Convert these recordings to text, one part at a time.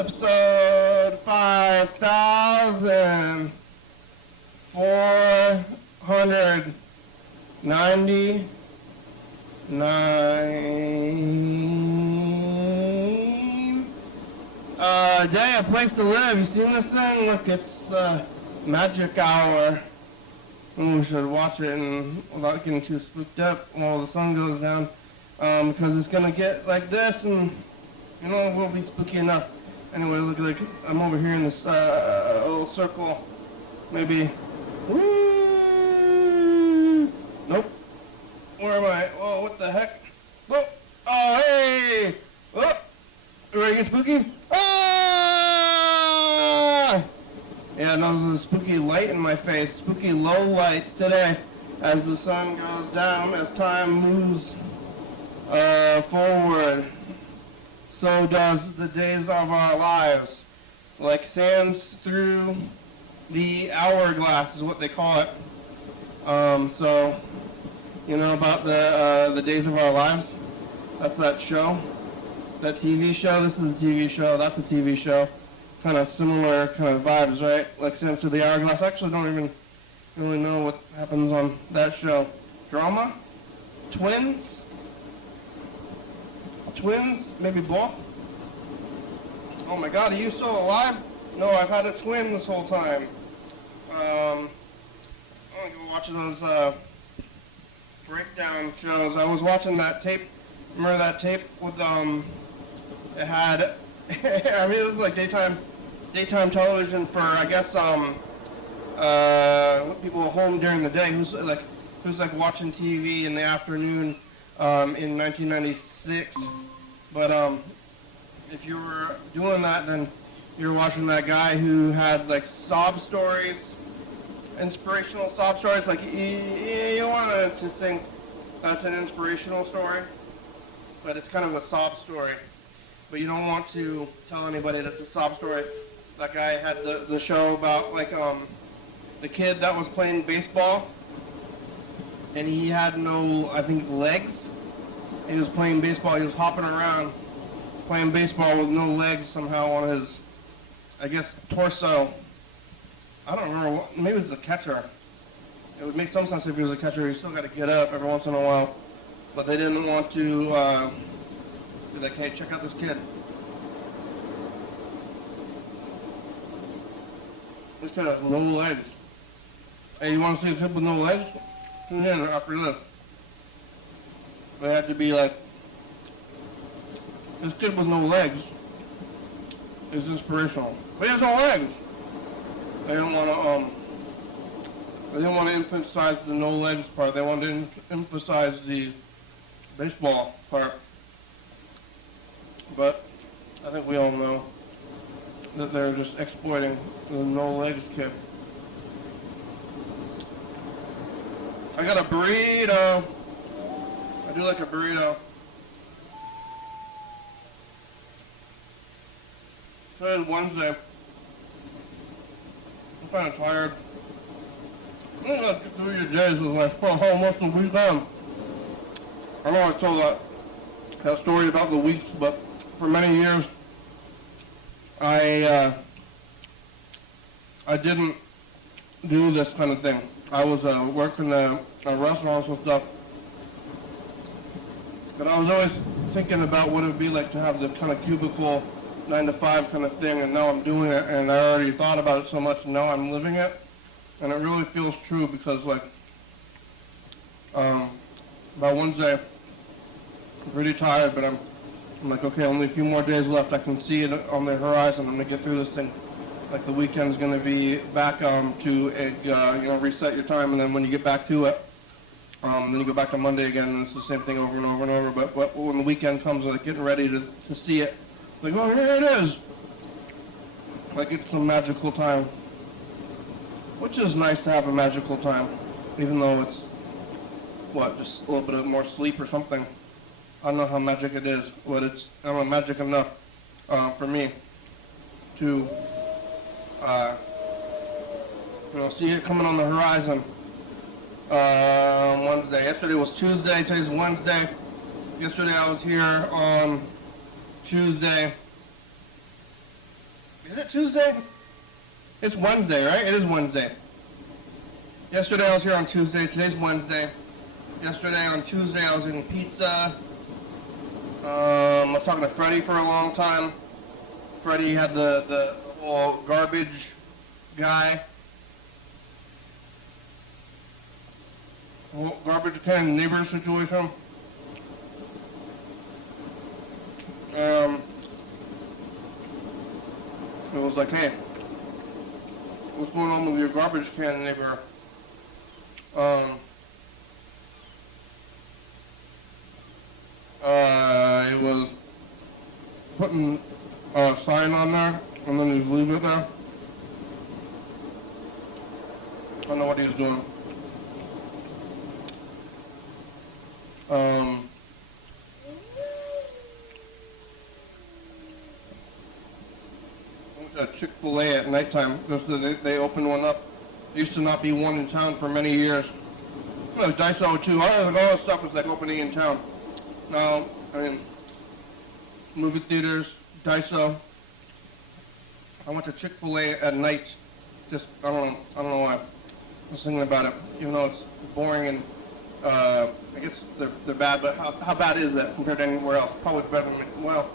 episode 5499. Day, a place to live. You seen this thing? Look, it's magic hour. We should watch it and without getting too spooked up while the sun goes down, because it's gonna get like this, and you know it won't be spooky enough. Anyway, look, like I'm over here in this little circle. Maybe. Woo! Nope. Where am I? Oh, what the heck? Whoa! Oh, hey! Oh! You ready to get spooky? Ah! Yeah, that was a spooky light in my face. Spooky low lights today as the sun goes down, as time moves forward. So does the days of our lives. Like sands through the hourglass is what they call it. So, you know about the days of our lives? That's that show. That TV show. This is a TV show. That's a TV show. Kind of similar kind of vibes, right? Like sands through the hourglass. I actually don't even really know what happens on that show. Drama? Twins? Twins? Maybe both? Oh my god, are you still alive? No, I've had a twin this whole time. I'm gonna go watch those breakdown shows. I was watching that tape. Remember that tape with it had I mean it was like daytime television for I guess people home during the day who's like watching TV in the afternoon in 1996. But if you were doing that, then you're watching that guy who had like sob stories, inspirational sob stories. Like you wanted to think that's an inspirational story, but it's kind of a sob story. But you don't want to tell anybody that's a sob story. That guy had the show about like the kid that was playing baseball, and he had no, I think, legs. He was playing baseball. He was hopping around, playing baseball with no legs somehow on his, I guess, torso. I don't remember what, maybe it was a catcher. It would make some sense if he was a catcher. He still got to get up every once in a while. But they didn't want to be like, hey, check out this kid. This kid has no legs. Hey, you want to see a kid with no legs? Tune in after this. They had to be like, this kid with no legs is inspirational. But he has no legs. They didn't want to emphasize the no legs part. They wanted to emphasize the baseball part. But I think we all know that they're just exploiting the no legs kid. I got a burrito. I do like a burrito. Today's Wednesday. I'm kind of tired. I don't know if 3 days is like almost a weekend. I know I told that story about the weeks, but for many years I didn't do this kind of thing. I was working at restaurants and stuff, but I was always thinking about what it would be like to have the kind of cubicle 9 to 5 kind of thing, and now I'm doing it, and I already thought about it so much, and now I'm living it, and it really feels true because like by Wednesday I'm pretty tired, but I'm like, okay, only a few more days left. I can see it on the horizon. I'm gonna get through this thing. Like the weekend's gonna be back to reset your time, and then when you get back to it, then you go back to Monday again, and it's the same thing over and over and over. But when the weekend comes, like getting ready to see it, like, oh, here it is. Like it's a magical time, which is nice to have a magical time, even though it's just a little bit of more sleep or something. I don't know how magic it is, but it's magic enough for me to see it coming on the horizon. Wednesday. Yesterday was Tuesday. Today's Wednesday. Yesterday I was here on Tuesday. Is it Tuesday? It's Wednesday, right? It is Wednesday. Yesterday I was here on Tuesday. Today's Wednesday. Yesterday on Tuesday I was eating pizza. I was talking to Freddie for a long time. Freddie had the whole garbage guy. Garbage can neighbor situation. It was like, hey, what's going on with your garbage can neighbor? It was putting a sign on there, and then he was leaving it there. I don't know what he was doing. Chick-fil-A at nighttime because they opened one up. There used to not be one in town for many years. You know, Daiso too. All this stuff was like opening in town. Now, I mean, movie theaters, Daiso. I went to Chick-fil-A at night. Just I don't know why. Just thinking about it. Even though it's boring and I guess they're bad, but how bad is it compared to anywhere else? Probably better than, well,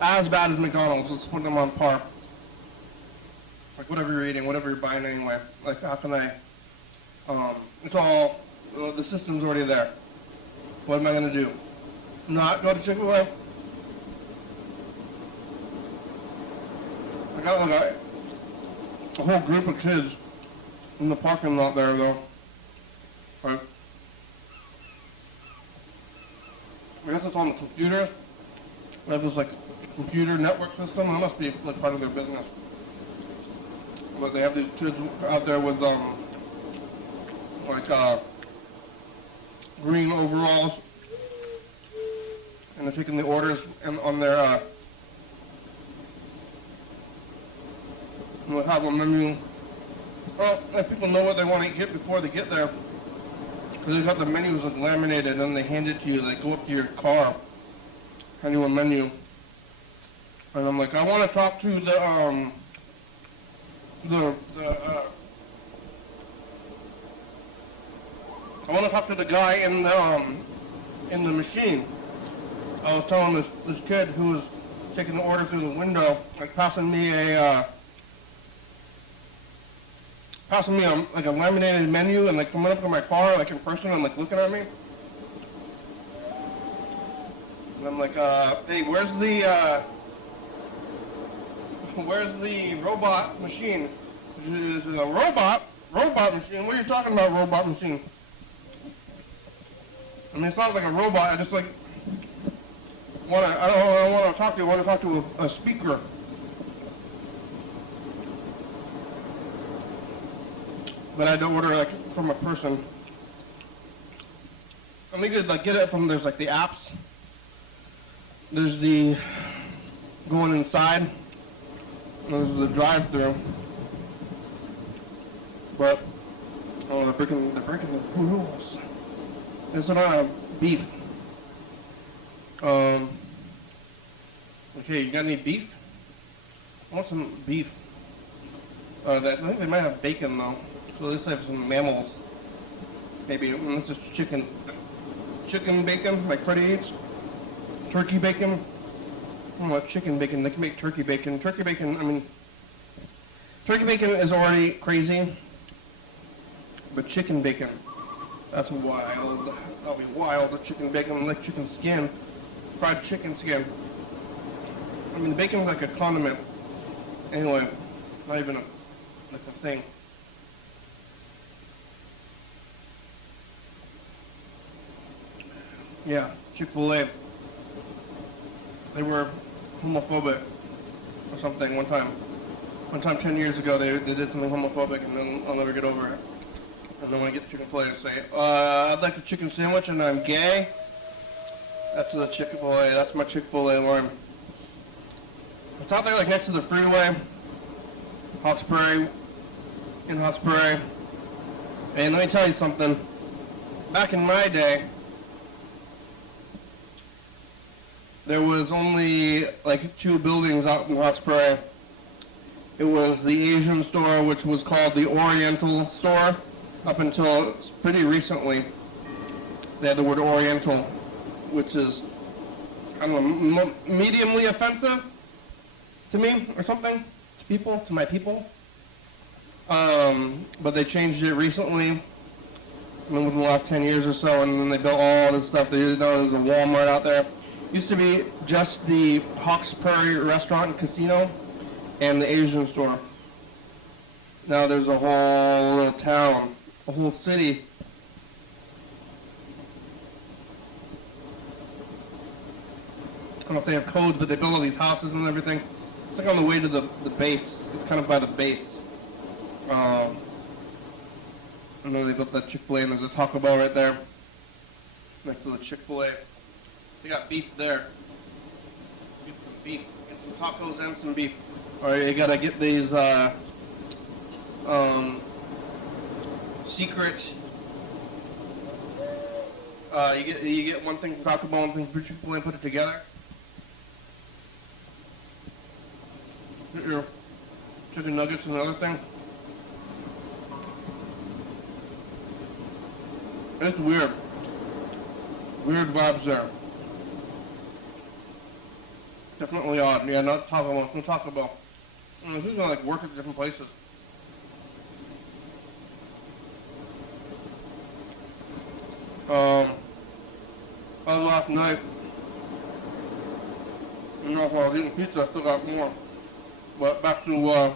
as bad as McDonald's. Let's put them on par. Like whatever you're eating, whatever you're buying anyway. Like how can I, it's all, the system's already there. What am I going to do? Not go to Chick-fil-A? I got like a whole group of kids in the parking lot there though. Right. I guess it's on the computers. They have this like computer network system. It must be like part of their business. But they have these kids out there with green overalls, and they're taking the orders and on their they'll have a menu. Well, if people know what they want to get before they get there, because they've got the menus like laminated and they hand it to you. They go up to your car, hand you a menu, and I'm like, I want to talk to the I want to talk to the guy in the machine. I was telling this kid who was taking the order through the window, like passing me like a laminated menu and like coming up to my car like in person and like looking at me. And I'm like, hey, where's the robot machine? This is a robot machine. What are you talking about, robot machine? I mean, it's not like a robot. I just like I don't want to talk to you. I want to talk to a speaker. But I had to order like from a person. And we could like get it from, there's like the apps. There's the going inside. There's the drive-through. But oh, they're breaking the rules. It's not beef. Okay, you got any beef? I want some beef. I think they might have bacon though. So let's have some mammals. Maybe this is chicken. Chicken bacon, like Freddie eats. Turkey bacon. I don't know what chicken bacon. They can make turkey bacon. Turkey bacon, I mean, turkey bacon is already crazy. But chicken bacon, that's wild. That'll be wild. The chicken bacon, like chicken skin. Fried chicken skin. I mean, bacon's like a condiment. Anyway, not even like a thing. Yeah, Chick-fil-A. They were homophobic or something one time. One time 10 years ago, they did something homophobic, and then I'll never get over it. And then when I get to Chick-fil-A, I say, I'd like a chicken sandwich, and I'm gay. That's the Chick-fil-A. That's my Chick-fil-A line. It's out there, like next to the freeway, Hawkesbury, in Hawkesbury. And let me tell you something. Back in my day, there was only like 2 buildings out in Hawkesbury, it was the Asian store, which was called the Oriental store, up until pretty recently. They had the word Oriental, which is, I don't know, mediumly offensive to me or something, to people, to my people. But they changed it recently, within the last 10 years or so, and then they built all this stuff. They didn't know there was a Walmart out there. Used to be just the Hawks Prairie restaurant and casino and the Asian store. Now there's a whole little town, a whole city. I don't know if they have codes, but they build all these houses and everything. It's like on the way to the base. It's kind of by the base. I know they built that Chick-fil-A, and there's a Taco Bell right there next to the Chick-fil-A. They got beef there. Get some beef. Get some tacos and some beef. Alright, you gotta get these secret. You get one thing for Taco Bell, one thing for Chick-fil-A, and put it together. Get your chicken nuggets and another thing. It's weird. Weird vibes there. Definitely odd. Yeah, not Taco Bell. No Taco Bell. Who's gonna like work at different places? Last night, you know, while I was eating pizza, I still got more. But back to,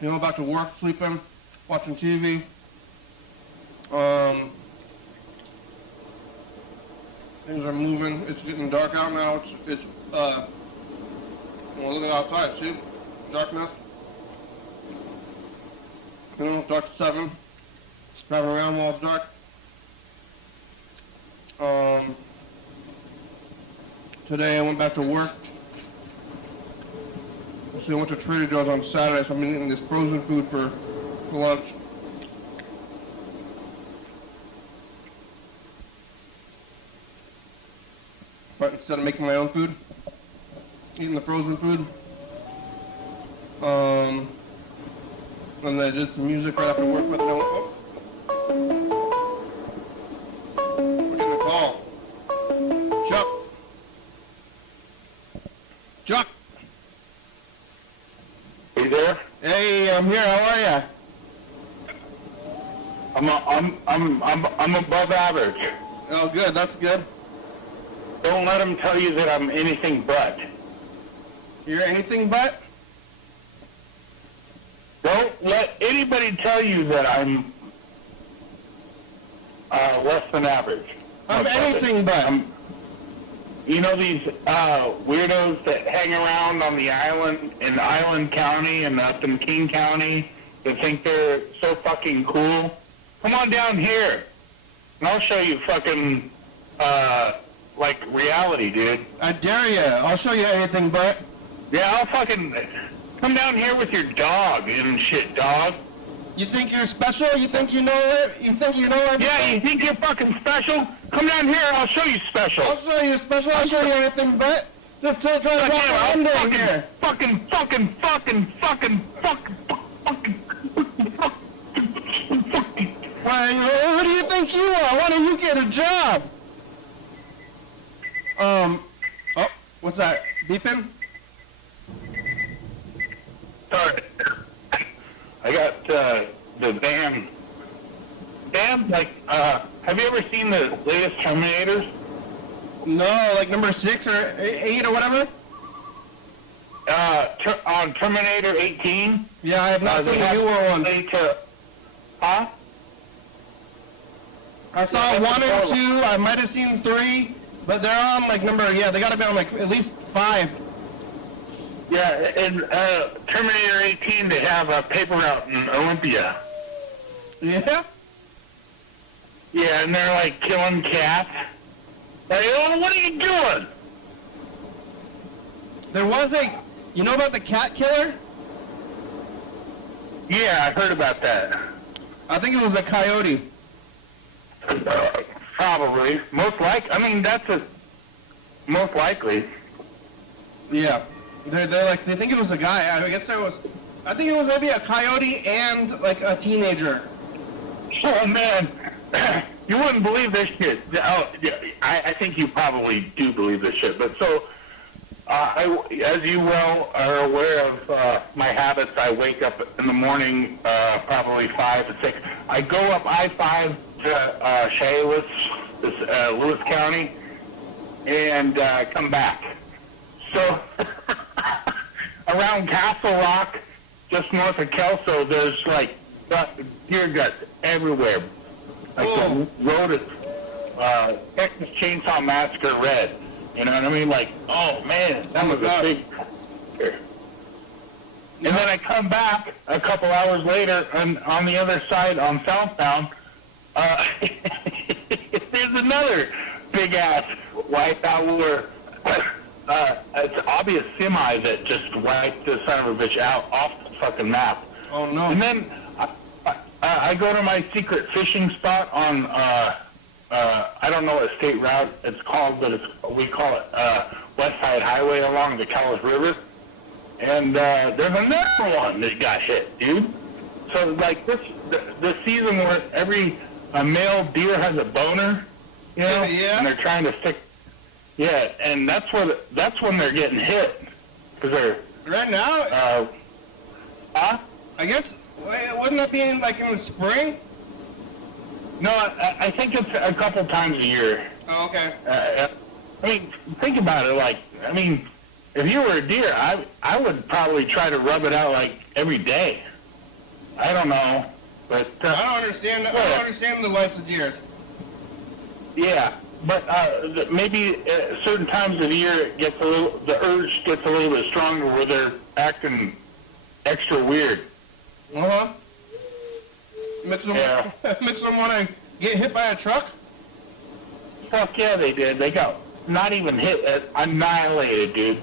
back to work, sleeping, watching TV. Things are moving. It's getting dark out now. Well, look at outside, see? Darkness. Dark to 7. Driving around while it's dark. Today I went back to work. So I went to Trader Joe's on Saturday, so I'm eating this frozen food for lunch. But instead of making my own food, eating the frozen food. And then I did some music right after work with them. We're getting a call. Chuck. Chuck. Are you there? Hey, I'm here. How are ya? I'm above average. Oh, good. That's good. Don't let them tell you that I'm anything but. You're anything but? Don't let anybody tell you that I'm less than average. I'm anything but. You know these weirdos that hang around on the island in Island County and up in King County that think they're so fucking cool? Come on down here, and I'll show you fucking like reality, dude. I dare you. I'll show you anything but. Yeah, I'll fucking come down here with your dog and shit, dog. You think you're special? You think you know it? You think you know everything? Yeah, you think you're fucking special? Come down here, I'll show you special. I'll show you special. I'll show you anything but. Just try to walk around down here. Fucking. Why, who do you think you are? Why don't you get a job? Oh, what's that? Beeping? Sorry. I got the damn, like, have you ever seen the latest Terminators? No, like number 6 or 8 or whatever? On Terminator 18? Yeah, I have not seen the newer one. Huh? I saw 1 and 2, I might have seen 3, but they're on like they gotta be on like at least 5. Yeah, in Terminator 18 they have a paper route in Olympia. Yeah? Yeah, and they're like killing cats. Like, oh, what are you doing? There was you know about the cat killer? Yeah, I heard about that. I think it was a coyote. Probably. Most likely. I mean, that's most likely. Yeah. They think it was a guy. I think it was maybe a coyote and like a teenager. Oh man, you wouldn't believe this shit. Oh, I think you probably do believe this shit. But so, as you well are aware of my habits, I wake up in the morning, probably 5 to 6. I go up I-5 to Chehalis, Lewis County, and come back. So around Castle Rock, just north of Kelso, there's like deer guts everywhere. Like the road is Texas Chainsaw Massacre red. You know what I mean? Like, oh man, that was a big. And then I come back a couple hours later, and on the other side, on southbound, there's another big ass wipeout where it's an obvious semi that just wiped the son of a bitch out off the fucking map. Oh no! And then I go to my secret fishing spot on I don't know what state route it's called, but we call it West Side Highway along the Calais River. And there's another one that got hit, dude. So like the season where every male deer has a boner, you know, and they're trying to stick. Yeah, and that's when they're getting hit because they're right now. I guess wouldn't that be in, like in the spring? No, I think it's a couple times a year. Oh, okay. I mean, think about it. Like, I mean, if you were a deer, I would probably try to rub it out like every day. I don't know, but I don't understand. I don't understand the lives of deer. Yeah, but maybe certain times of the year it gets the urge gets a little bit stronger where they're acting extra weird. Makes them want to get hit by a truck? Fuck yeah, they did. They got not even hit, annihilated, dude.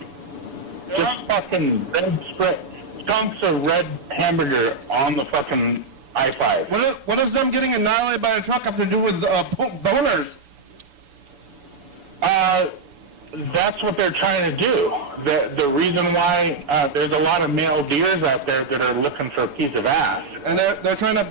Just fucking red spread, chunks of red hamburger on the fucking I-5. What does them getting annihilated by a truck have to do with boners? That's what they're trying to do. The reason why there's a lot of male deers out there that are looking for a piece of ass. And they're trying to,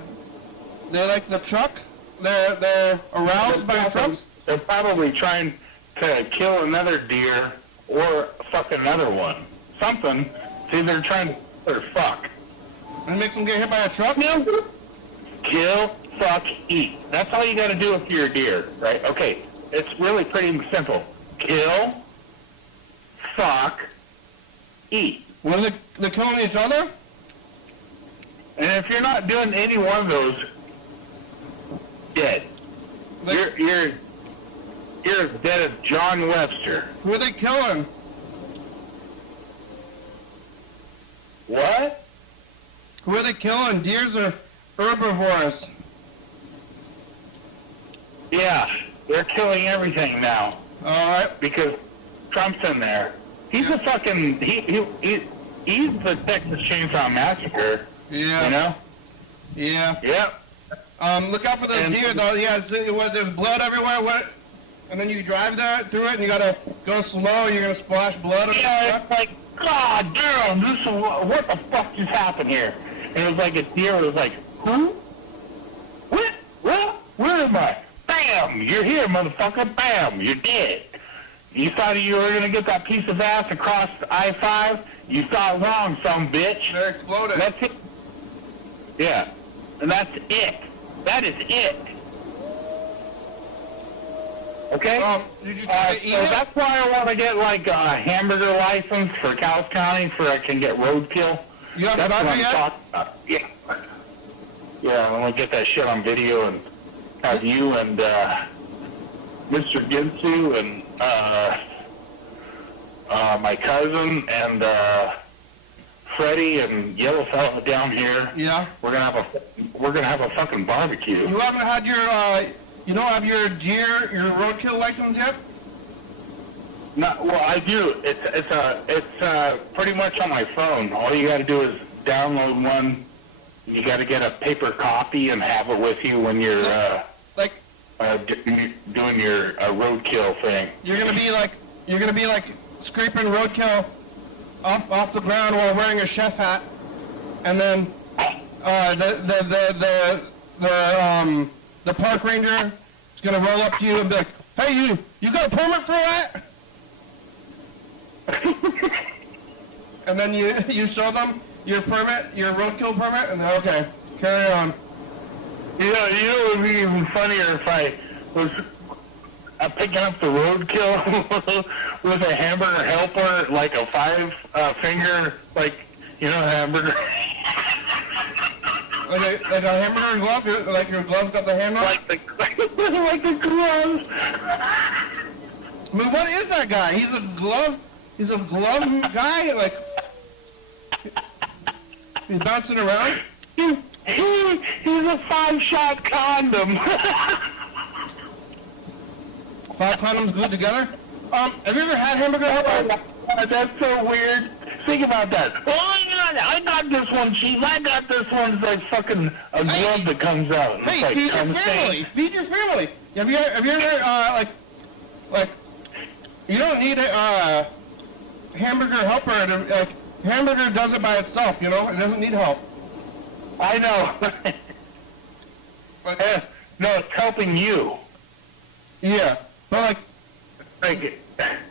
they like the truck? They're aroused by trucks? They're probably trying to kill another deer or fuck another one. Something. See, they're trying to fuck. And it makes them get hit by a truck? No. Kill, fuck, eat. That's all you got to do if you're a deer, right? Okay, it's really pretty simple. Kill, fuck, eat. What are they killing each other? And if you're not doing any one of those, dead. You're as dead as John Webster. Who are they killing? What? Who are they killing? Deers are herbivores. Yeah, they're killing everything now. All right. Because Trump's in there. He's a fucking he's the Texas Chainsaw Massacre. Yeah. You know? Yeah. Yep. Look out for those deer, though. Yeah, there's blood everywhere. And then you drive through it, and you gotta go slow. You're gonna splash blood. Yeah, it's like, God damn, what the fuck just happened here? And it was like a deer was like, who? What? Where am I? Bam! You're here, motherfucker. Bam! You're dead. You thought you were gonna get that piece of ass across I-5? You thought wrong, some bitch. They're exploding. That's it. Yeah. And that's it. That is it. Okay? Did you try to eat it? That's why I want to get like a hamburger license for Calais County so I can get roadkill. You haven't got it yet? Talking about. Yeah. Yeah, I want to get that shit on video and have you and Mr. Ginsu and my cousin and Freddie and Yellow Fella down here. Yeah. We're gonna have a fucking barbecue. You haven't had you don't have your your roadkill license yet? No, well, I do. It's pretty much on my phone. All you got to do is download one. You got to get a paper copy and have it with you when you're doing your roadkill thing. You're gonna be like scraping roadkill up off the ground while wearing a chef hat, and then the park ranger is gonna roll up to you and be like, "Hey, you got a permit for that?" And then you show them your permit, your roadkill permit, and they're okay. Carry on. You know, it would be even funnier if I was picking up the roadkill with a hamburger helper, like a finger, like, you know, hamburger. Like a hamburger glove? Like your glove got the handle? Like the glove. I mean, what is that guy? He's a glove guy? Like, he's bouncing around? He's a 5-shot condom. 5 condoms glued together? Have you ever had hamburger helper? That's so weird. Think about that. Oh my God, I got this one, Chief. I got this one. It's like fucking a glove that comes out. Hey, like, feed your family. Feed your family. Have you ever, like, you don't need a hamburger helper to, like, hamburger does it by itself, you know? It doesn't need help. I know. No, it's helping you. Yeah, but Like,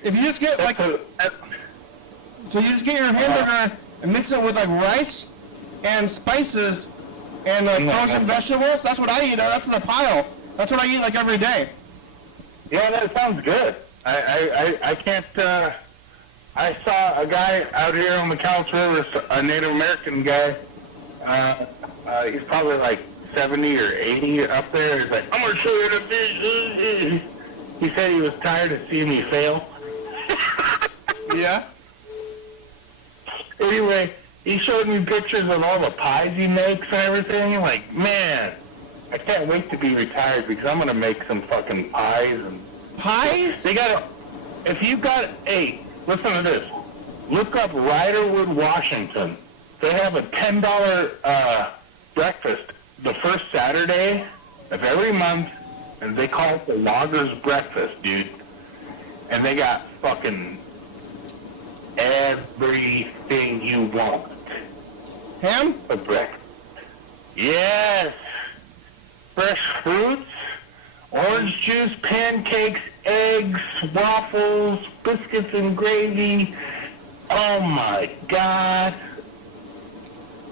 if you just get like, so you just get your hamburger and mix it with like rice and spices and like frozen vegetables. That's what I eat. That's the pile. That's what I eat like every day. Yeah, that sounds good. I can't. I saw a guy out here on the Cowles River, a Native American guy. He's probably like 70 or 80 up there. He's like, I'm gonna show you the fish. He said he was tired of seeing me fail. Yeah. Anyway, he showed me pictures of all the pies he makes and everything. Like, man, I can't wait to be retired because I'm gonna make some fucking pies and pies. They got if you got listen to this. Look up Riderwood, Washington. They have a $10 breakfast the first Saturday of every month, and they call it the Loggers Breakfast, dude. And they got fucking everything you want. Ham? A breakfast. Yes. Fresh fruits, orange juice, pancakes, eggs, waffles, biscuits and gravy. Oh my God.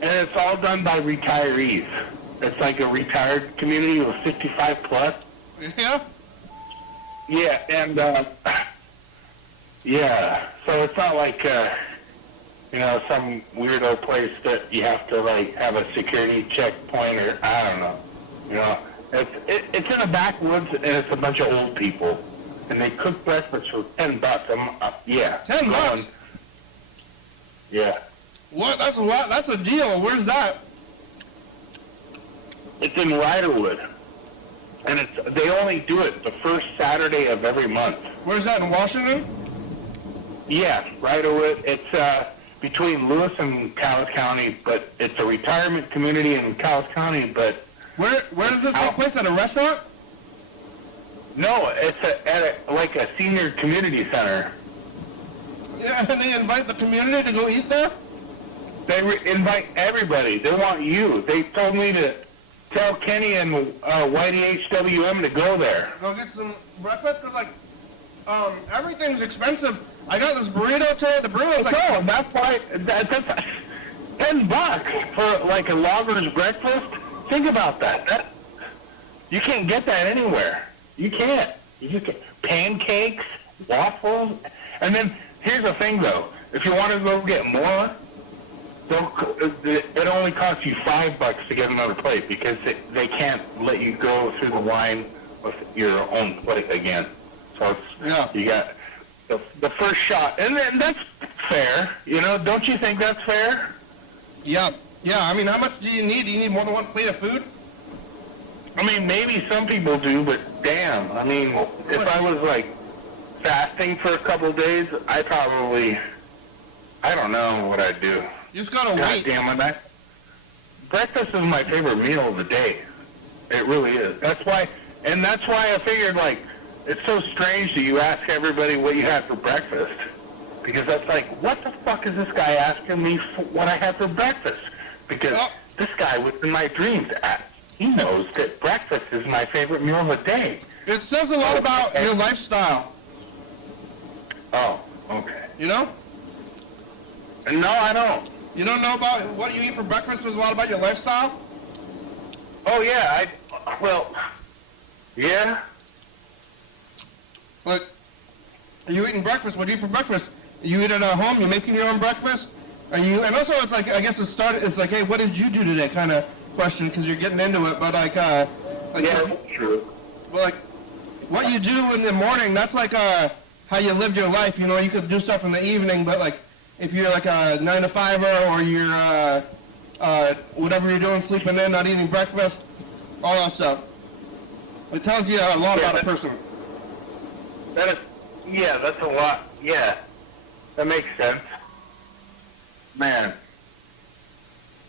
And it's all done by retirees. It's like a retired community of 55 plus. Yeah. Yeah, and yeah, so it's not like some weirdo place that you have to like have a security checkpoint or I don't know. You know, it's in the backwoods and it's a bunch of old people, and they cook breakfast for $10. Yeah. $10. Yeah. What? That's a lot. That's a deal. Where's that? It's in Riderwood, and they only do it the first Saturday of every month. Where's that, in Washington? Yeah, Riderwood. It's between Lewis and Cowles County, but it's a retirement community in Cowles County. But where does this take place? At a restaurant? No, it's at a senior community center. Yeah, and they invite the community to go eat there? They invite everybody. They want you. They told me to tell Kenny and YDHWM to go there. Go get some breakfast? Because, everything's expensive. I got this burrito today. The burrito's like... No, that's why... That's $10 for, like, a logger's breakfast. Think about that. You can't get that anywhere. You can't. You just get pancakes, waffles, and then... Here's the thing, though. If you want to go get more, it only costs you $5 to get another plate because they can't let you go through the line with your own plate again. So you got the first shot, and then that's fair. You know, don't you think that's fair? Yeah. Yeah. I mean, how much do you need? Do you need more than one plate of food? I mean, maybe some people do, but damn. I mean, if I was like fasting for a couple of days, I don't know what I'd do. You just gotta wait. Damn it. Breakfast is my favorite meal of the day. It really is. That's why I figured, like, it's so strange that you ask everybody what you had for breakfast. because that's like, what the fuck is this guy asking me for what I have for breakfast? Because this guy was in my dreams. He knows that breakfast is my favorite meal of the day. It says a lot about your lifestyle. Oh, okay. You know? No, I don't. You don't know about what you eat for breakfast says a lot about your lifestyle? Oh, yeah, yeah. Like, are you eating breakfast? What do you eat for breakfast? You eat it at home? You making your own breakfast? Are you? And also, it's like, I guess it's like, hey, what did you do today? Kind of question, because you're getting into it. But like yeah, true. But like, what you do in the morning, that's like how you live your life. You know, you could do stuff in the evening, but like, if you're like a 9-to-5er or you're whatever you're doing, sleeping in, not eating breakfast, all that stuff. It tells you a lot about a person. That's a lot. Yeah, that makes sense. Man.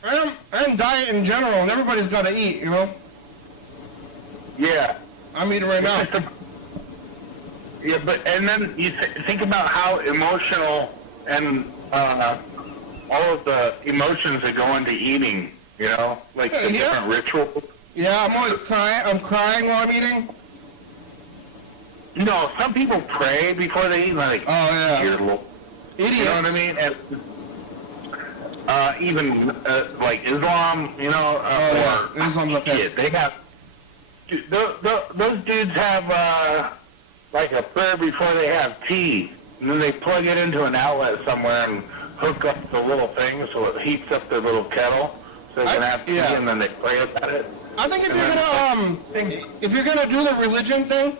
And diet in general, and everybody's got to eat, you know? Yeah. I'm eating right now. Yeah, and then you think about how emotional and all of the emotions that go into eating, you know? Like the different rituals. Yeah, I'm always crying. I'm crying while I'm eating. No, some people pray before they eat, like, oh, yeah. Dear Lord. Idiots. You know what I mean? And, even like Islam, you know, or Islam's okay. They have those dudes have like a prayer before they have tea, and then they plug it into an outlet somewhere and hook up the little thing so it heats up their little kettle so they can have tea, and then they pray about it. I think if you're gonna do the religion thing,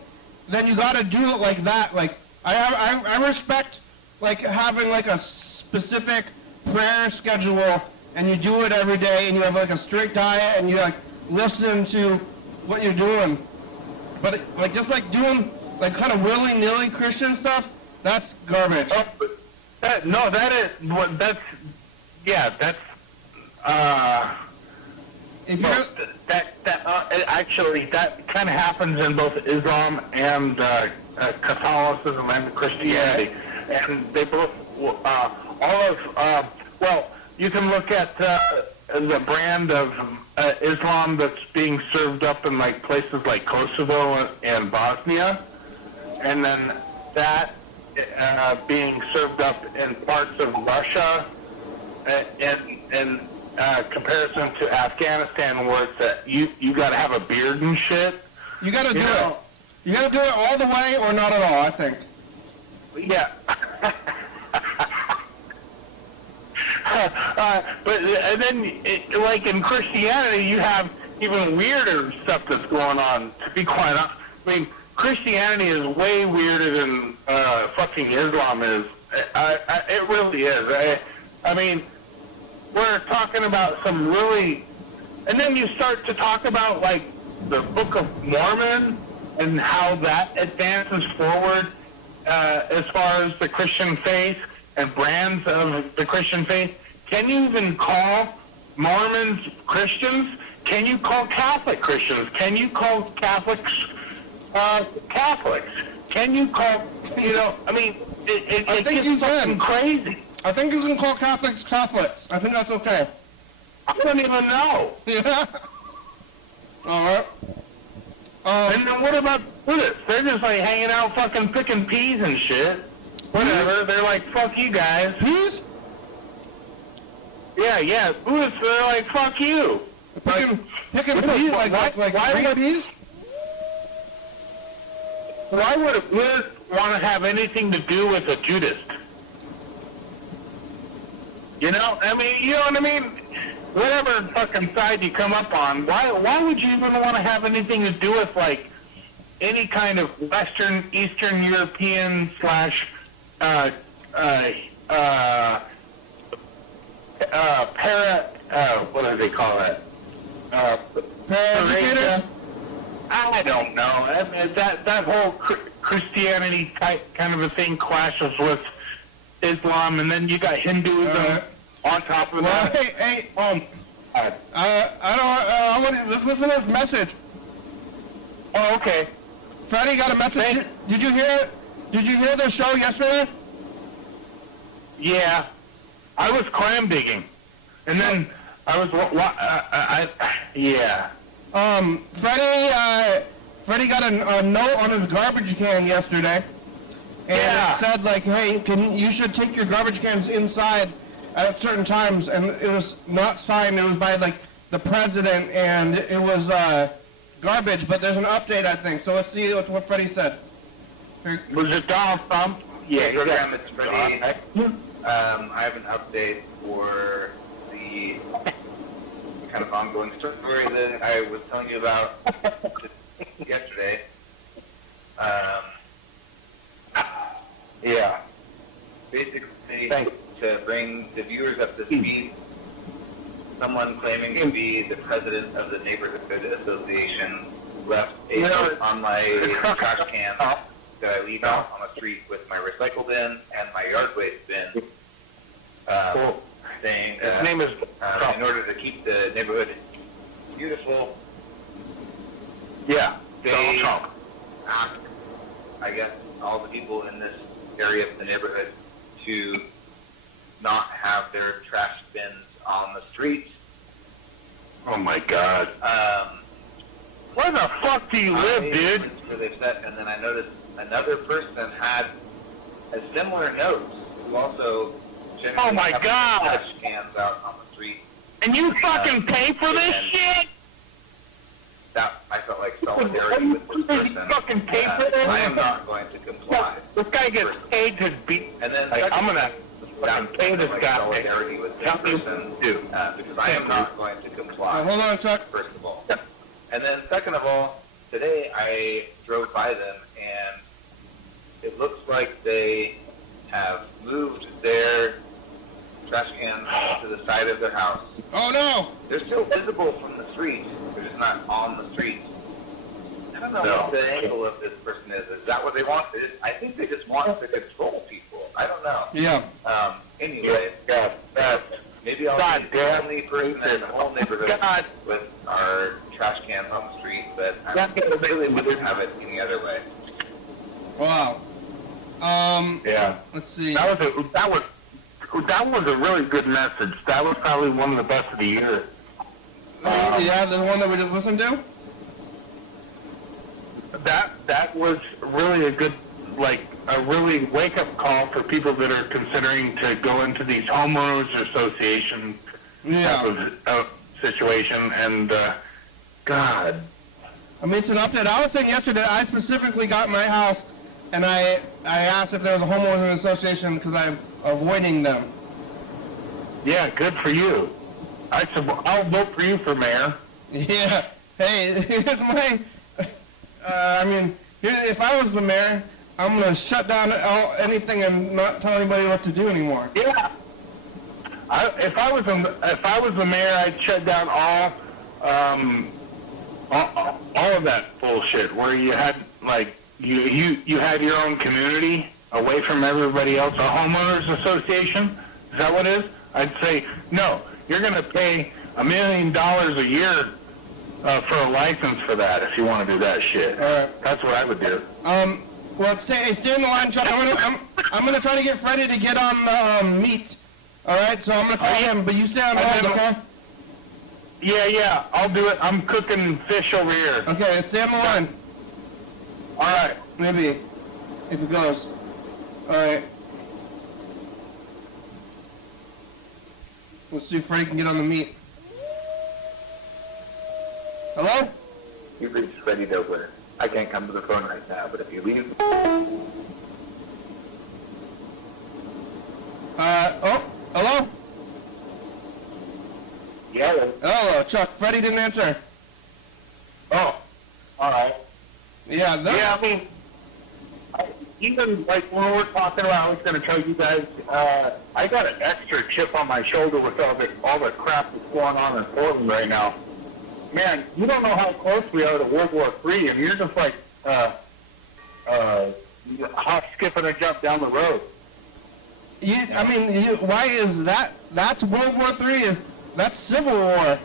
then you gotta do it like that. Like I respect like having like a specific prayer schedule, and you do it every day, and you have like a strict diet, and you like listen to what you're doing. But like just like doing like kind of willy-nilly Christian stuff, that's garbage. That's If you're actually that kind of happens in both Islam and Catholicism and Christianity, and they both you can look at the brand of Islam that's being served up in like places like Kosovo and Bosnia, and then that being served up in parts of Russia, in comparison to Afghanistan, where it's that you got to have a beard and shit. You got to do it. You got to do it all the way or not at all, I think. Yeah. But and then, like in Christianity, you have even weirder stuff that's going on. To be quite honest, I mean, Christianity is way weirder than fucking Islam is. It really is. I mean, we're talking about some really, and then you start to talk about like the Book of Mormon and how that advances forward as far as the Christian faith and brands of the Christian faith. Can you even call Mormons Christians? Can you call Catholic Christians? Can you call Catholics Catholics? Can you call, you know, I mean, it gets fucking crazy. I think you can call Catholics Catholics. I think that's okay. I don't even know. Yeah. All right. And then what about Buddhists? They're just like hanging out fucking picking peas and shit. Whatever. They're like, fuck you guys. Peas? Yeah. Buddhists, they're like, fuck you. Picking peas? Like green peas? Why would a Buddhist want to have anything to do with a Judaist? You know? I mean, you know what I mean? Whatever fucking side you come up on, why would you even want to have anything to do with, like, any kind of Western, Eastern European / what do they call it? Paraeducated? I don't know. I mean, that whole Christianity type kind of a thing clashes with Islam, and then you got Hinduism on top of that. Hey. I want to listen to this message. Oh, okay. Freddie got a message. Did you hear it? Did you hear the show yesterday? Yeah, I was clam digging, and then I was yeah. Freddie got a note on his garbage can yesterday, and Yeah. it said like, "Hey, you should take your garbage cans inside at certain times." And it was not signed. It was by like the president, and it was garbage. But there's an update, I think. So let's see what Freddie said. Here. Was it Donald Trump? Yeah, program, it's Freddie. I have an update for the kind of ongoing story that I was telling you about yesterday. Yeah. Basically, Thanks. to bring the viewers up to speed, someone claiming to be the president of the neighborhood association left a note on my trash can that I leave out on the street with my recycle bin and my yard waste bin, saying that His name is in order to keep the neighborhood beautiful, Yeah. they Donald Trump. asked, I guess, all the people in this area of the neighborhood to not have their trash bins on the street. Oh my God. Where the fuck do you live, dude? Where they set, and then I noticed another person had a similar note who also generally Oh my kept God. trash cans out on the street. And you fucking pay for this and shit? That I felt like solidarity with this person. You fucking pay for this? I am not going to comply. This guy gets paid to be. And then Like, I'm gonna that fucking pay this like guy. solidarity with this Tell me person what to do. because I am not going to comply. Hold on, Chuck. First of all, and then second of all, today I drove by them and it looks like they have moved their trash cans to the side of their house. Oh no! They're still visible from the street. They're just not on the street. I don't know No. what the angle of this person is. Is that what they want? I think they just want to control people. I don't know. Yeah. Anyway, God, maybe I'll God be the only person in the whole neighborhood God. with our trash cans on the street, but I God. really wouldn't have it any other way. Wow. Yeah. Let's see. That was a really good message. That was probably one of the best of the year. Yeah, the one that we just listened to. That was really a good, like, a really wake-up call for people that are considering to go into these homeowners association type of situation. And God, I mean, it's an update. I was saying yesterday, I specifically got my house, and I asked if there was a homeowner association because I'm avoiding them. yeah, good for you. I'll vote for you for mayor. Yeah. Hey, here's my. I mean, if I was the mayor, I'm gonna shut down anything and not tell anybody what to do anymore. Yeah. If I was the mayor, I'd shut down all of that bullshit where you had like you had your own community away from everybody else, a homeowners association. Is that what it is? I'd say no. You're going to pay $1 million a year for a license for that if you want to do that shit. All right. That's what I would do. Well, stay in the line, Chuck. I'm gonna try to get Freddie to get on the meet. All right, so I'm gonna call him, but you stay on hold, okay? Yeah, I'll do it. I'm cooking fish over here. Okay, stay on the line. All right. Maybe, if it goes. All right. Let's see if Freddie can get on the meet. Hello? You've reached Freddie Dobler. I can't come to the phone right now, but if you leave... Hello? Yeah. Hello, Chuck. Freddie didn't answer. Oh, all right. Yeah, Yeah, I mean, even like when we're talking about, I was going to tell you guys, I got an extra chip on my shoulder with all the crap that's going on in Portland right now. Man, you don't know how close we are to World War III, and you're just like hop, skip, and a jump down the road. Why is that? That's World War III. That's Civil War.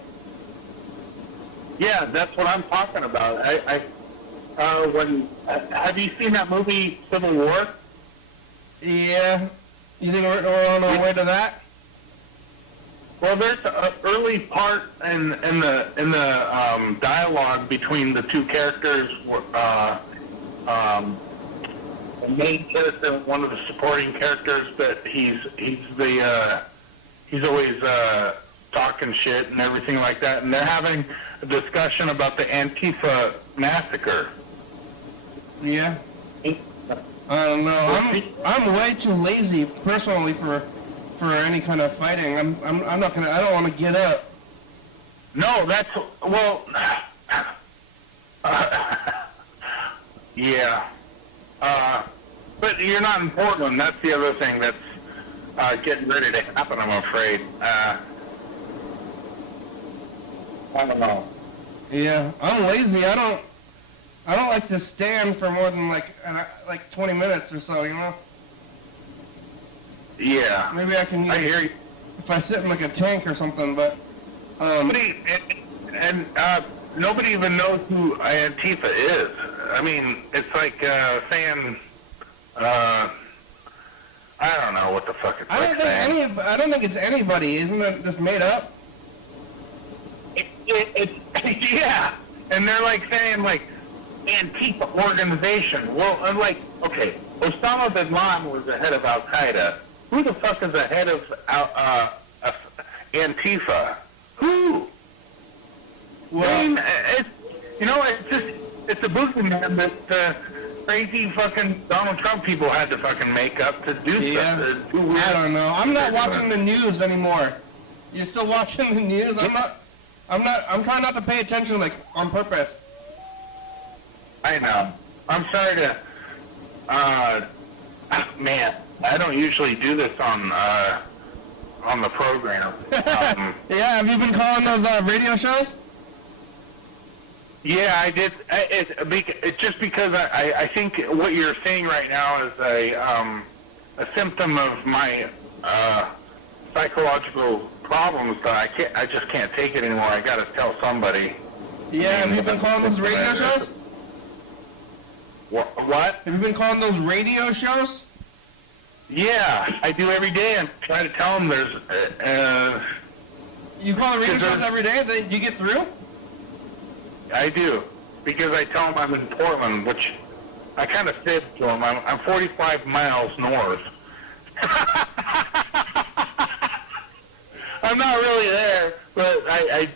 Yeah, that's what I'm talking about. Have you seen that movie Civil War? Yeah. You think we're on our way to that? Well, there's an early part in the dialogue between the two characters. The main character, one of the supporting characters, that he's always talking shit and everything like that, and they're having a discussion about the Antifa massacre. Yeah. I don't know. I'm way too lazy personally for any kind of fighting. I'm not gonna. I don't want to get up. No, that's well. Yeah. But you're not in Portland. That's the other thing that's getting ready to happen, I'm afraid. I don't know. Yeah, I'm lazy. I don't like to stand for more than like 20 minutes or so. You know. Yeah. Maybe I can. I hear you. If I sit in like a tank or something, but. Nobody even knows who Antifa is. I mean, it's like saying, I don't know what the fuck it's like saying. I don't think it's anybody. Isn't it just made up? Yeah, and they're like saying like Antifa organization. Well, I'm like, okay, Osama bin Laden was the head of Al Qaeda. Who the fuck is the head of Antifa? Who? Well, I mean, it's a boogeyman that crazy fucking Donald Trump people had to fucking make up to do stuff. I don't know. I'm not watching the news anymore. You still watching the news? I'm trying not to pay attention, like, on purpose. I know. I'm sorry to, man, I don't usually do this on the program. Yeah, have you been calling those radio shows? Yeah, I did. It's just because I think what you're seeing right now is a symptom of my psychological problems that I just can't take it anymore. I got to tell somebody. Yeah, have you been calling those radio shows? What? Have you been calling those radio shows? Yeah, I do every day and try to tell them there's. You call the radio shows every day? You get through? I do, because I tell them I'm in Portland, which I kind of fib to them. I'm 45 miles north. I'm not really there, but I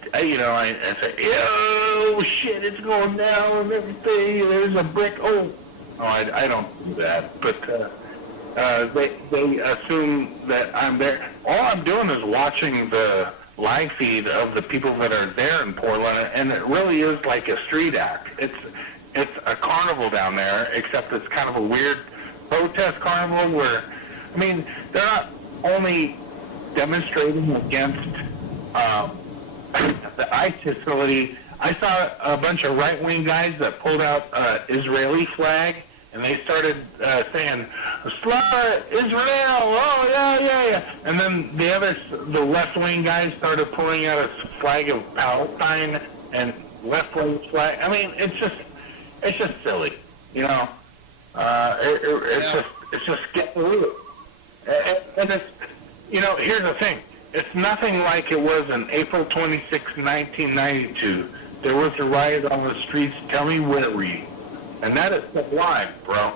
say, yo, shit, it's going down and everything. There's a brick. Oh, I don't do that, but they assume that I'm there. All I'm doing is watching the live feed of the people that are there in Portland, and it really is like a street act. It's a carnival down there, except it's kind of a weird protest carnival where, I mean, they're not only demonstrating against the ICE facility. I saw a bunch of right-wing guys that pulled out Israeli flag, and they started saying, "Slaughter Israel!" Oh yeah. And then the left-wing guys started pulling out a flag of Palestine and left-wing flag. I mean, it's just silly, you know. It's just getting real. And it's, you know, here's the thing. It's nothing like it was on April 26, 1992. There was a riot on the streets. Tell me where were you? And that is live, bro.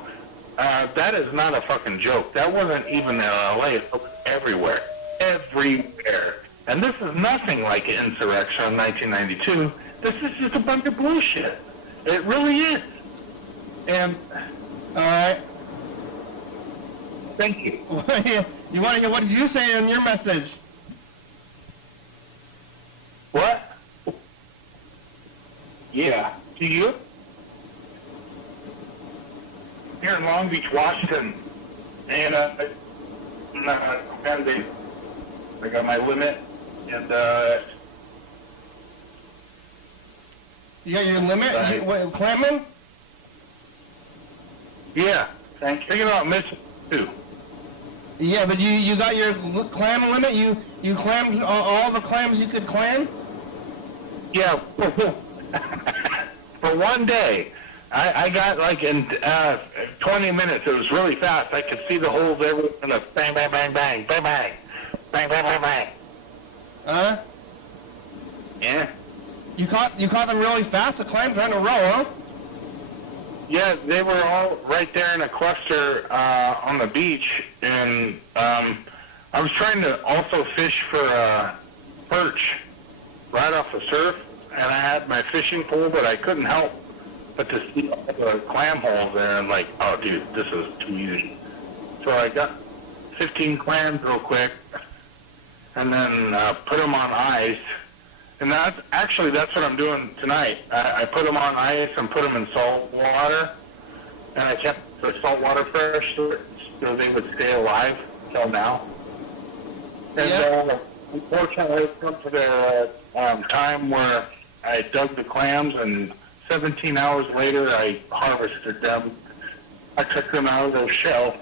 That is not a fucking joke. That wasn't even in LA. It was everywhere. Everywhere. And this is nothing like an insurrection in 1992. This is just a bunch of bullshit. It really is. And, alright. Thank you. You want to hear, what did you say in your message? What? Yeah. To you? Here in Long Beach, Washington, and I got my limit, and You got your limit? What, clamming? Yeah. Thank you. Thinking about missing too. Yeah, but you got your clam limit? You clammed all the clams you could clam? Yeah. For one day. I got like in 20 20 minutes. It was really fast. I could see the holes everywhere, and the bang, bang, bang, bang, bang, bang, bang, bang, bang, bang. Huh? Yeah. You caught them really fast. The clams are in a row, huh? Yeah, they were all right there in a cluster on the beach, and I was trying to also fish for perch right off the surf, and I had my fishing pole, but I couldn't help but to see all the clam holes there, and like, oh, dude, this is too easy. So I got 15 clams real quick, and then put them on ice. And that's what I'm doing tonight. I put them on ice and put them in salt water, and I kept the salt water fresh so they would stay alive until now. And unfortunately, it's come to the time where I dug the clams, and 17 hours later, I harvested them. I took them out of their shell.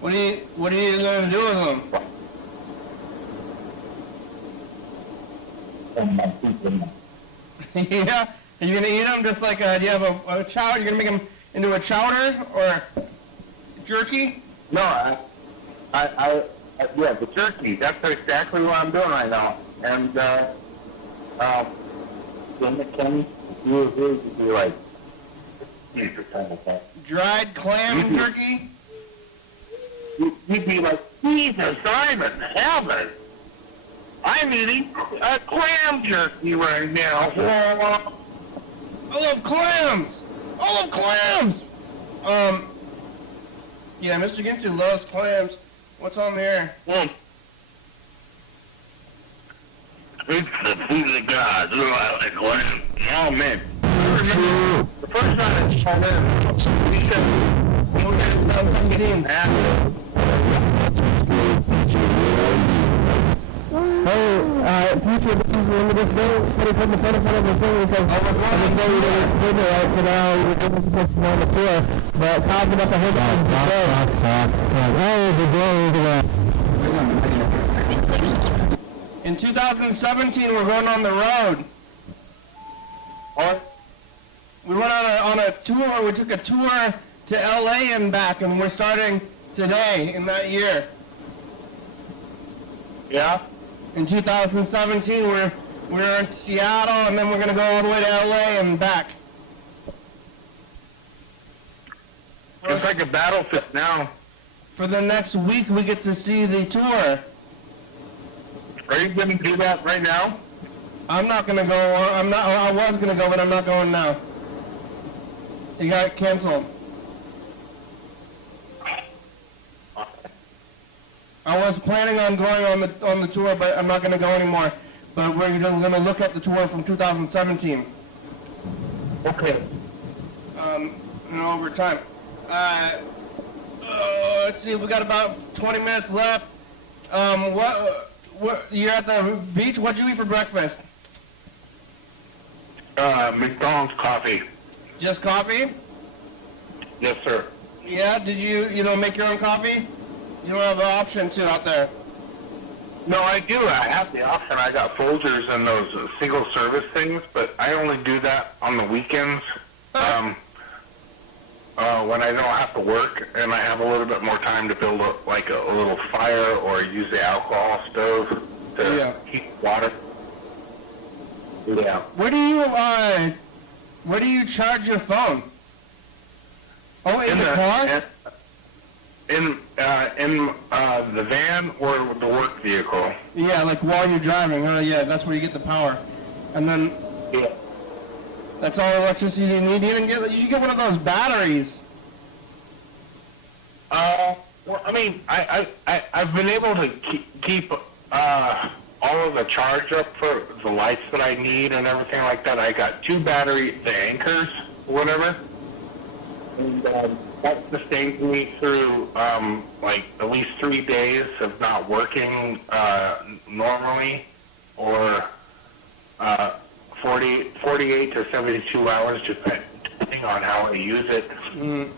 What are you going to do with them? Yeah? Are you going to eat them just like, do you have a chowder? You're going to make them into a chowder or jerky? No, yeah, the jerky. That's exactly what I'm doing right now. And, Kenny, you would be like, Dried clam jerky? You'd be like, Jesus, I'm in heaven. I'm eating a clam jerky right now. I love clams! I love clams! Yeah, Mr. Ginsu loves clams. What's on there? It's the food of God. I like clam. Oh, man. I remember the first time I saw them, we said, 2017. Future, this is the end of this day. Somebody put the photo of the thing because I was going to say you didn't right so now you're supposed to go on the tour. But Kyle's about to hold on to the In 2017, we're going on the road. what? We went on a tour. We took a tour to LA and back, and we're starting today in that year. Yeah? In 2017, we're in Seattle, and then we're going to go all the way to LA and back. It's like a battlefield now. For the next week, we get to see the tour. Are you going to do that right now? I'm not going to go. I was going to go, but I'm not going now. It got canceled. I was planning on going on the tour, but I'm not going to go anymore. But we're going to look at the tour from 2017. Okay. Over time. Let's see. We got about 20 minutes left. What? You're at the beach. What'd you eat for breakfast? McDonald's coffee. Just coffee? Yes, sir. Yeah. Did you make your own coffee? You don't have an option to out there. No, I do. I have the option. I got Folgers and those single service things, but I only do that on the weekends when I don't have to work and I have a little bit more time to build a little fire or use the alcohol stove to heat water. Yeah. Where do you charge your phone? Oh, in the car? In the van or the work vehicle. Yeah, like while you're driving. Yeah, that's where you get the power. And then that's all electricity you need. You should get one of those batteries. Well, I mean, I've been able to keep all of the charge up for the lights that I need and everything like that. I got two battery, the anchors, whatever. And that sustained me through at least 3 days of not working normally, or 48 to 72 hours, depending on how I use it.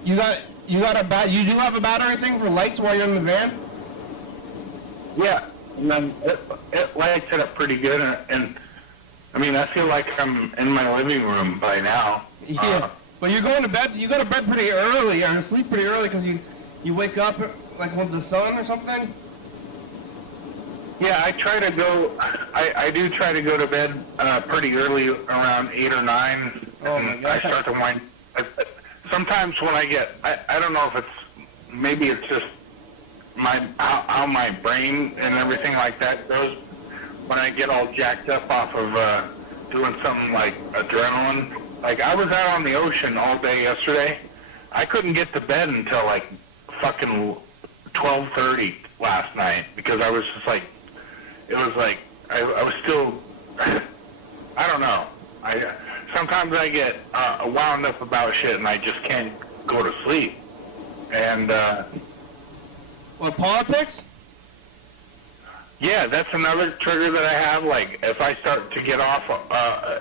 You do have a battery thing for lights while you're in the van? Yeah, and then it lights it up pretty good, and I mean, I feel like I'm in my living room by now. Yeah. But you're going to bed. You go to bed pretty early or sleep pretty early because you wake up like with the sun or something. Yeah, I try to go. I do try to go to bed pretty early, around 8 or 9. Oh my And gosh. I start to wind. Sometimes when I get, I don't know if it's, maybe it's just how my brain and everything like that goes. When I get all jacked up off of doing something like adrenaline. Like, I was out on the ocean all day yesterday. I couldn't get to bed until like fucking 12:30 last night because I was just like, it was like, I was still, I don't know. Sometimes I get wound up about shit and I just can't go to sleep. And, What, politics? yeah, that's another trigger that I have. Like, if I start to get off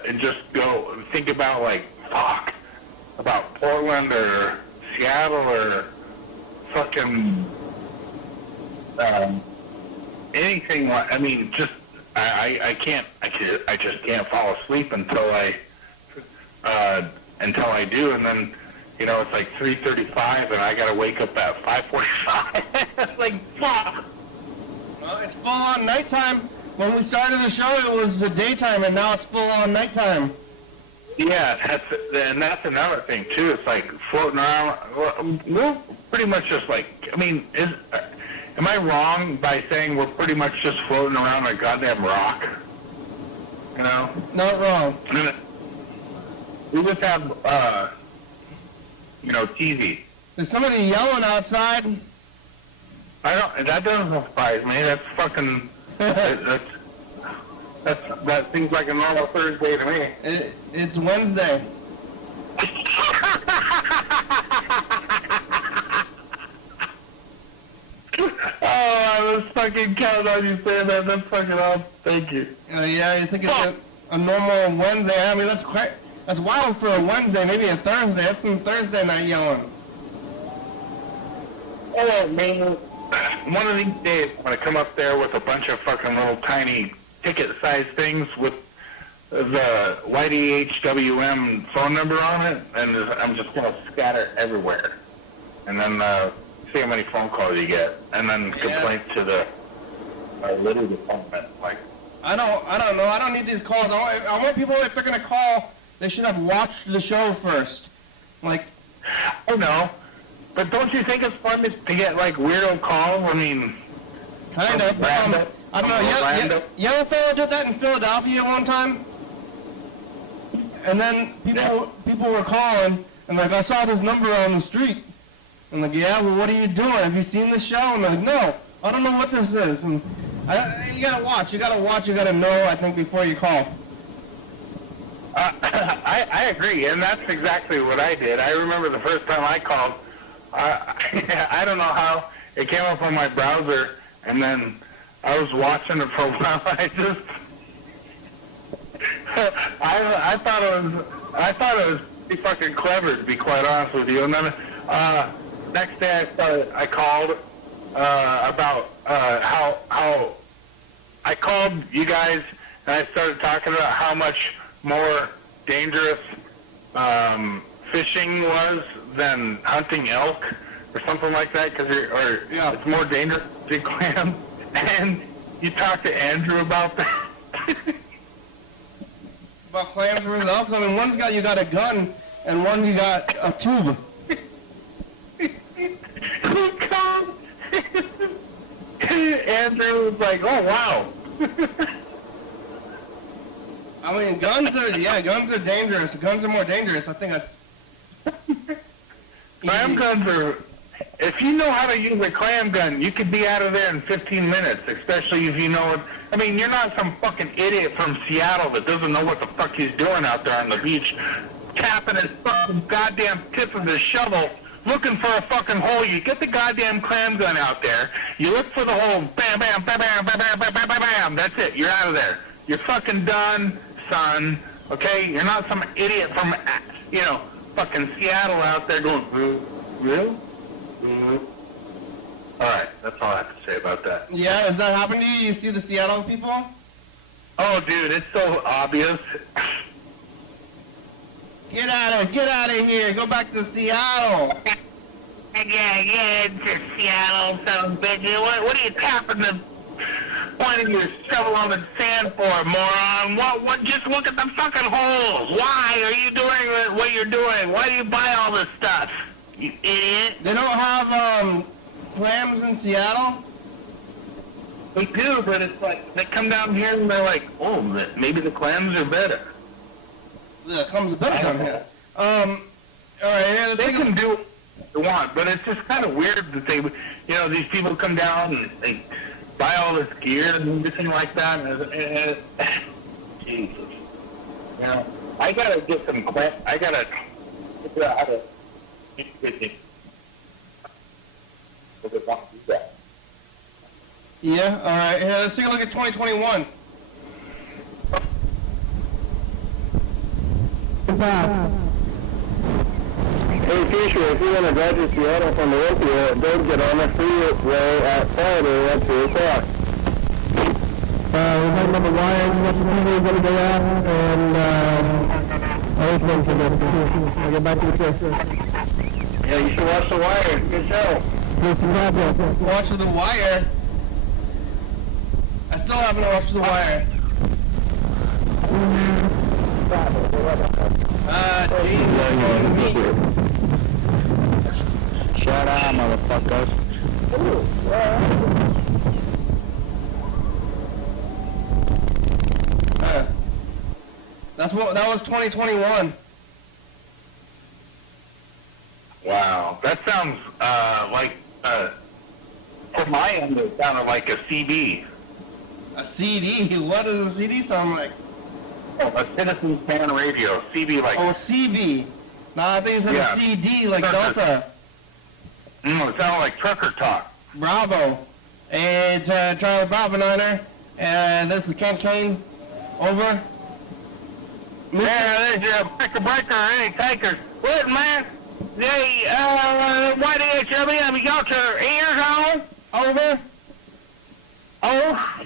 and just go think about, like, fuck, about Portland or Seattle or fucking anything. I mean, just I just can't fall asleep until I do, and then it's like 3:35, and I gotta wake up at 5:45. It's like fuck. Well, it's full on nighttime. When we started the show, it was the daytime, and now it's full on nighttime. Yeah, that's another thing too. It's like floating around. We're pretty much just like. I mean, am I wrong by saying we're pretty much just floating around a goddamn rock? Not wrong. We just have, TV. There's somebody yelling outside. That doesn't surprise me. That's fucking. That seems like a normal Thursday to me. It's Wednesday. Oh, I was fucking counting on you saying that. That's fucking awesome. Thank you. Yeah, you think it's a normal Wednesday? I mean, that's wild for a Wednesday. Maybe a Thursday. That's some Thursday night yelling. Oh, man. One of these days, I'm going to come up there with a bunch of fucking little tiny ticket-sized things with the YDHWM phone number on it, and I'm just going to scatter everywhere. And then see how many phone calls you get, and then complain to the litter department. Like, I don't know. I don't need these calls. I want people, if they're going to call, they should have watched the show first. Like, I know. But don't you think it's fun to get, like, weirdo calls? I mean, kind of. I don't know. Yellow fella did that in Philadelphia one time. And then people were calling, and like, I saw this number on the street. And like, yeah, well, what are you doing? Have you seen this show? And like, no, I don't know what this is. And you gotta watch. You gotta know, I think, before you call. I agree, and that's exactly what I did. I remember the first time I called, I don't know how, it came up on my browser, and then I was watching it for a while. I thought it was pretty fucking clever, to be quite honest with you. And then next day I called about how I called you guys, and I started talking about how much more dangerous fishing was than hunting elk or something like that, it's more dangerous to clam. And you talked to Andrew about that. About clams versus elks? I mean, you got a gun, and one you got a tube. Andrew was like, oh, wow. I mean, guns are dangerous. Guns are more dangerous. I think that's... Clam guns are... If you know how to use a clam gun, you could be out of there in 15 minutes, especially if you know it. I mean, you're not some fucking idiot from Seattle that doesn't know what the fuck he's doing out there on the beach, tapping his fucking goddamn tip of his shovel, looking for a fucking hole. You get the goddamn clam gun out there, you look for the hole, bam, bam, bam, bam, bam, bam, bam, bam, bam, bam, that's it, you're out of there. You're fucking done, son, okay? You're not some idiot from, fucking Seattle out there going, really? All right, that's all I have to say about that. Yeah, does that happen to you? You see the Seattle people? Oh, dude, it's so obvious. Get out of here. Go back to Seattle. Yeah, it's Seattle, son of a bitch. What are you tapping the point of your shovel on the sand for, moron? What? Just look at the fucking holes. Why are you doing what you're doing? Why do you buy all this stuff? You idiot. They don't have, clams in Seattle? They do, but it's like, they come down here and they're like, oh, maybe the clams are better. Yeah, comes better down here. Alright, yeah, They can do what they want, but it's just kind of weird that they, these people come down and they buy all this gear and everything like that. And Jesus. I gotta get some clams. I gotta figure out how to get it. If they want to do that. Yeah, alright. Yeah, let's take a look at 2021. Hey, Fisher, if you want to drive to Seattle from Olympia, don't get on the freeway at Friday at 2 o'clock. We're talking about the wire, what the TV is going to go out, and other things, I guess. I'll get back to the truck. Yeah, you should watch The Wire. Good show. Please subscribe. Watch The Wire. I still haven't watched The Wire. Geez. Shut up, motherfuckers. That was 2021. Wow, that sounds like, from my end, it sounded like a CD. A CD? What does a CD sound like? Oh, a Citizen Fan Radio. CD like... Oh, a CB. Nah, I think it said Yeah. a CD, like Delta. It sounded like trucker talk. Bravo. And Charlie Bravo Niner. And this is Ken Kane. Over. Yeah, there's your breaker, any takers. What, man? Hey, YDHWM, you got your ears on? Over. Oh?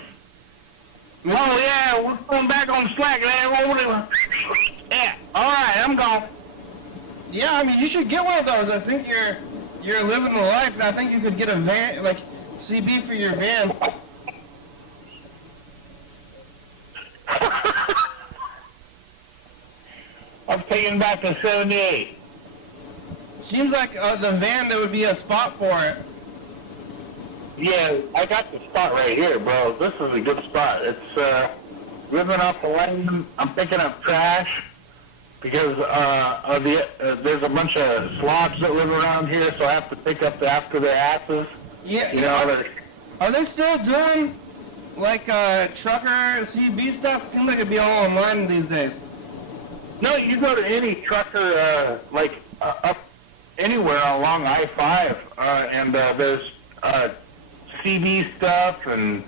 Oh, yeah, we're going back on Slack there. Yeah, all right, I'm gone. Yeah, I mean, you should get one of those. I think you're living the life. I think you could get a van, like CB for your van. I'm taking back to 78. Seems like the van, there would be a spot for it. Yeah, I got the spot right here, bro. This is a good spot. It's ripping off the lane. I'm picking up trash because there's a bunch of slobs that live around here, so I have to pick up after their asses. Yeah. Are they still doing like trucker CB stuff? Seems like it'd be all online these days. No, you go to any trucker, up anywhere along I-5, and there's CB stuff and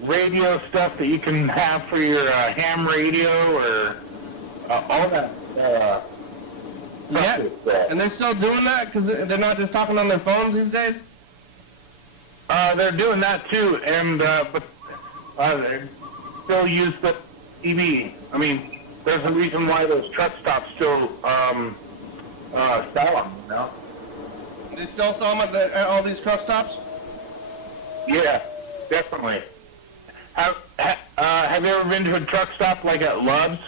radio stuff that you can have for your ham radio or all that. Yeah, and they're still doing that because they're not just talking on their phones these days? They're doing that too, and but they still use the CB. I mean, there's a reason why those truck stops still sell them, you know? They still sell them at all these truck stops? Yeah, definitely. Have you ever been to a truck stop like at Love's?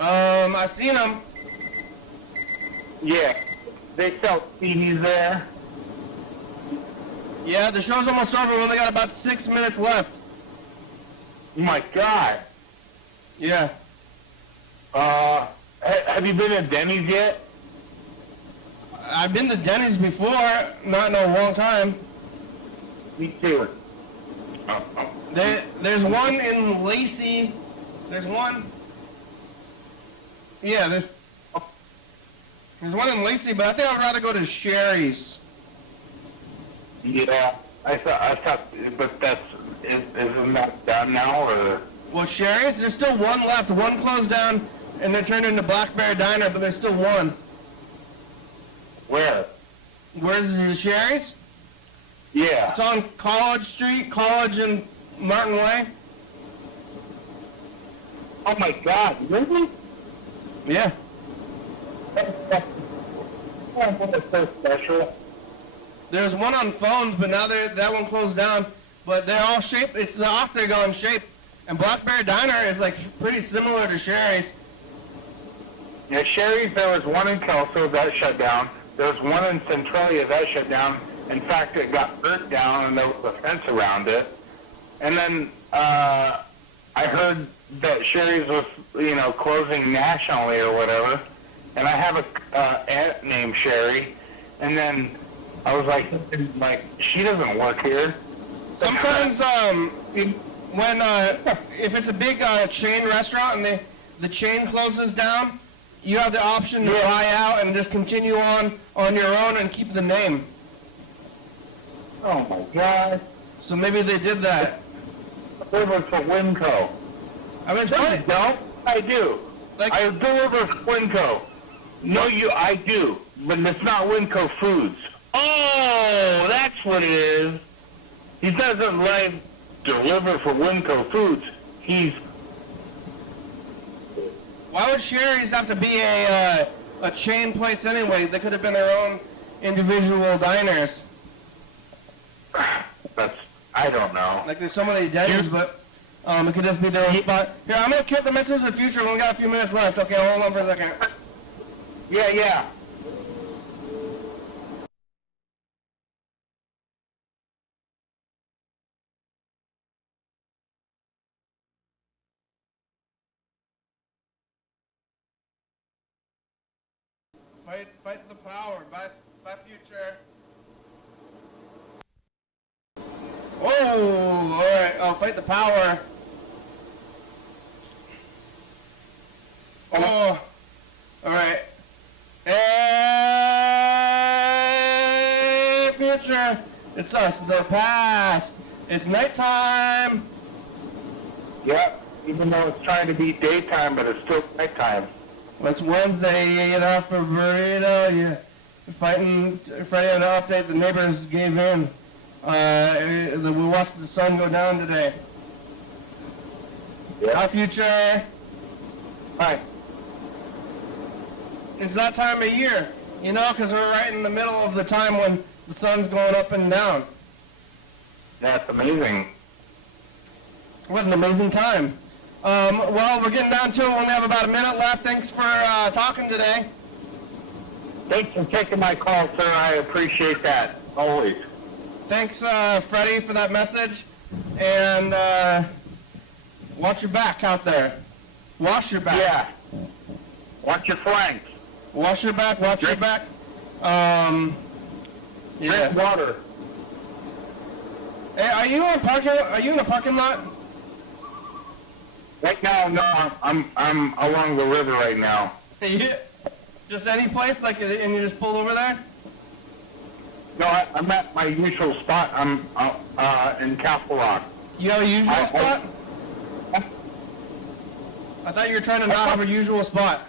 I've seen them. Yeah, they sell CDs there. Yeah, the show's almost over. We only got about 6 minutes left. Oh my God. Yeah. Have you been to Denny's yet? I've been to Denny's before, not in a long time. Me too. There's one in Lacey. There's one. Yeah, there's one in Lacey, but I think I'd rather go to Sherry's. Yeah, I thought, but isn't that done now, or? Well, Sherry's, there's still one left. One closed down, and they're turned into Blackberry Diner, but there's still one. Where? Where's the Sherry's? Yeah. It's on College Street, College and Martin Way. Oh my God, really? Yeah. What's so special? There's one on phones, but now that one closed down. But they're all shaped. It's the octagon shape. And Blackberry Diner is like pretty similar to Sherry's. Yeah, Sherry's, there was one in Kelso that shut down. There was one in Centralia that shut down. In fact, it got burnt down and there was a fence around it. And then I heard that Sherry's was, closing nationally or whatever. And I have a aunt named Sherry. And then I was like, she doesn't work here. Sometimes when if it's a big chain restaurant and the chain closes down, you have the option to buy out and just continue on your own and keep the name. Oh my God. So maybe they did that. Deliver for Winco. I mean, it's funny. No, I do. Like, I deliver for Winco. No, I do. But it's not Winco Foods. Oh, that's what it is. He doesn't deliver for Winco Foods. why would Sherry's have to be a chain place anyway? They could have been their own individual diners. I don't know. Like there's so many Denny's, but it could just be their own spot. Here, I'm gonna keep the message of the future. We only got a few minutes left. Okay, hold on for a second. Yeah. Fight the power. Bye, future. Oh, all right. Oh, fight the power. Oh, all right. Hey, future. It's us, the past. It's nighttime. Yep. Even though it's trying to be daytime, but it's still nighttime. It's Wednesday, you get off for burrito, you're fighting, Friday to update, the neighbors gave in. We watched the sun go down today. Yeah. Hi, future. Hi. It's that time of year, because we're right in the middle of the time when the sun's going up and down. That's amazing. What an amazing time. Well, we're getting down to it. We only have about a minute left. Thanks for talking today. Thanks for taking my call, sir. I appreciate that. Always. Thanks, Freddie, for that message. And watch your back out there. Wash your back. Yeah. Watch your flanks. Wash your back. Watch your back. Yeah. Drink water. Hey, are you in a parking lot? Right now, no, I'm along the river right now. Just any place, and you just pulled over there? No, I'm at my usual spot. I'm in Castle Rock. You have a usual spot? I thought you were trying to not have a usual spot.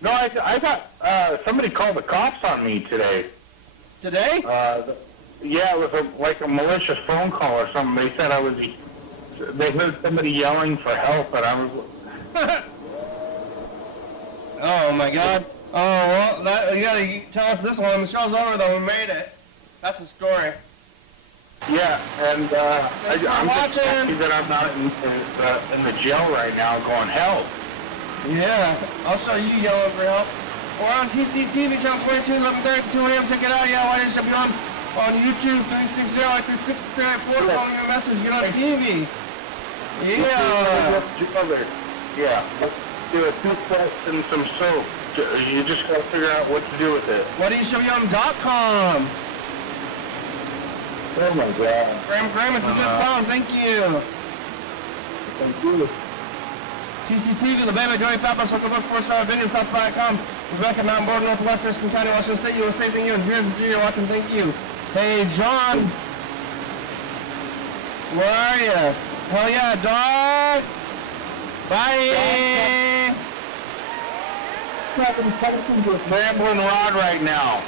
No, I got somebody called the cops on me today. Today? Yeah, it was like a malicious phone call or something. They said they heard somebody yelling for help, and I was... Oh, my God. Oh, well, you gotta tell us this one. The show's over, though. We made it. That's a story. Yeah, and I'm just happy that I'm not in the jail right now going, help. Yeah, I'll show you yelling for help. We're on TCTV, channel 22, 11:30, 2 a.m. Check it out. Yeah, YDHWM on YouTube, 360, like 364, calling you a message. Get on TV. Yeah. Yeah. Let's do a toothbrush and some soap. You just got to figure out what to do with it. YDHWM.com. Oh my God. Graham, it's a good song. Thank you. Thank you. TCTV, the Bama, Joey Fappa, Circle Books, 4-star video, South.com. Rebecca, Mountain Board, Northwest, Thurston County, Washington State, USA, thank you. And here's the city you're watching, thank you. Hey, John. Where are you? Hell yeah, dog. Bye. Rambling Rod right now.